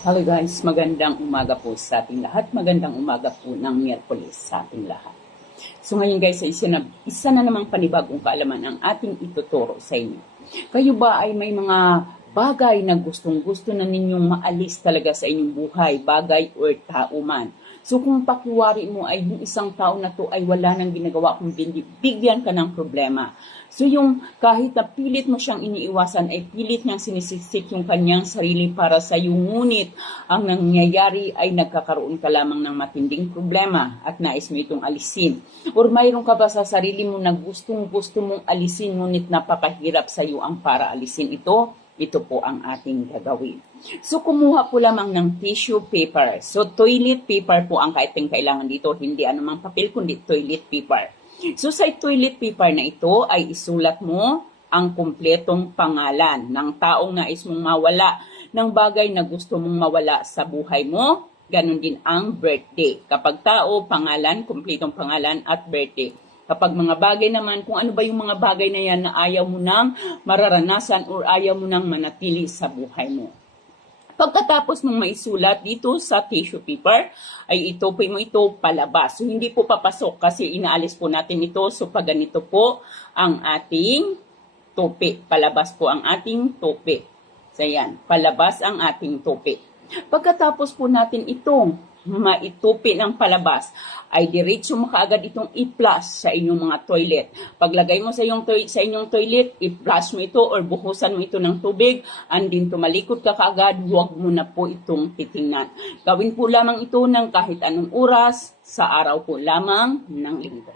Hello guys, magandang umaga po sa ating lahat. Magandang umaga po ng Miyerkules sa ating lahat. So ngayon guys, isa na namang panibagong kaalaman ang ating ituturo sa inyo. Kayo ba ay may mga bagay na gustong-gusto na ninyong maalis talaga sa inyong buhay, bagay or tao man? So kung pakiwari mo ay yung isang tao na to ay wala nang ginagawa kundi bigyan ka ng problema. So yung kahit na pilit mo siyang iniiwasan ay pilit niyang sinisiksik yung kanyang sarili para sa iyo. Ngunit ang nangyayari ay nagkakaroon ka lamang ng matinding problema at nais mo itong alisin. Or mayroon ka ba sa sarili mo na gustong-gusto mong alisin ngunit napakahirap sa iyo ang para alisin ito? Ito po ang ating gagawin. So, kumuha po lamang ng tissue paper. So, toilet paper po ang kailangan dito. Hindi anumang papel, kundi toilet paper. So, sa toilet paper na ito ay isulat mo ang kumpletong pangalan ng taong nais mong mawala, ng bagay na gusto mong mawala sa buhay mo. Ganon din ang birthday. Kapag tao, pangalan, kumpletong pangalan at birthday. Kapag mga bagay naman, kung ano ba yung mga bagay na yan na ayaw mo nang mararanasan or ayaw mo nang manatili sa buhay mo. Pagkatapos ng maisulat dito sa tissue paper, ay itupi mo ito palabas. So, hindi po papasok kasi inaalis po natin ito. So, pag ganito po ang ating tupi. Palabas po ang ating tupi. So, yan. Palabas ang ating tupi. Pagkatapos po natin itong maitupi ng palabas, ay diretso mo kaagad itong i-flush sa inyong mga toilet. Paglagay mo sa inyong toilet, i-flush mo ito or buhusan mo ito ng tubig, andin tumalikod ka kaagad, huwag mo na po itong titingnan. Gawin po lamang ito ng kahit anong oras, sa araw po lamang ng linggo.